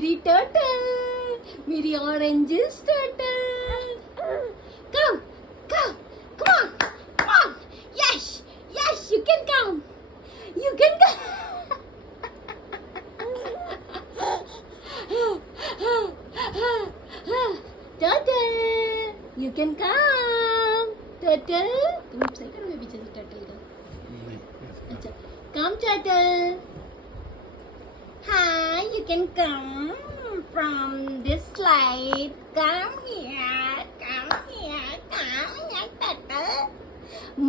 मेरी टर्टल, मेरी oranges turtle. Come, come, come on, come on. Yes, yes, you can come. You can come. Turtle, you can come. Turtle, तुम सही करोगे पीछे से turtle का. अच्छा, come turtle. Hi, you can come from this slide. Come here, turtle.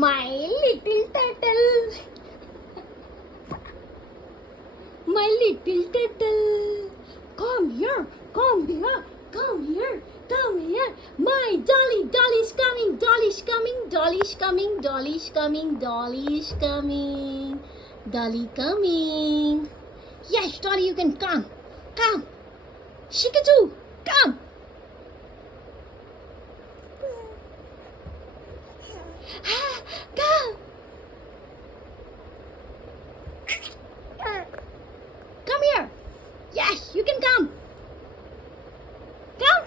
My little turtle. My little turtle. Come here, come here, come here, come here. My dolly, dolly's coming, dolly's coming, dolly's coming, dolly's coming, dolly's coming, dolly coming. Yes, Dolly, you can come. Come. Shikaju, come. Come. Come here. Yes, you can come. Come.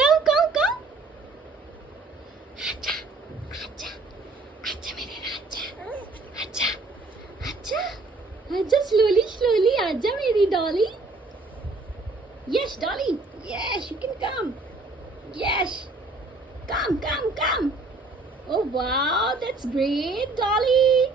Come, come, come. Acha, acha, acha, mere raja. Acha, acha. Acha, slowly, slowly. Acha, meri dolly. Yes, Dolly. Yes, you can come. Yes. Come, come, come. Oh, wow. That's great, Dolly.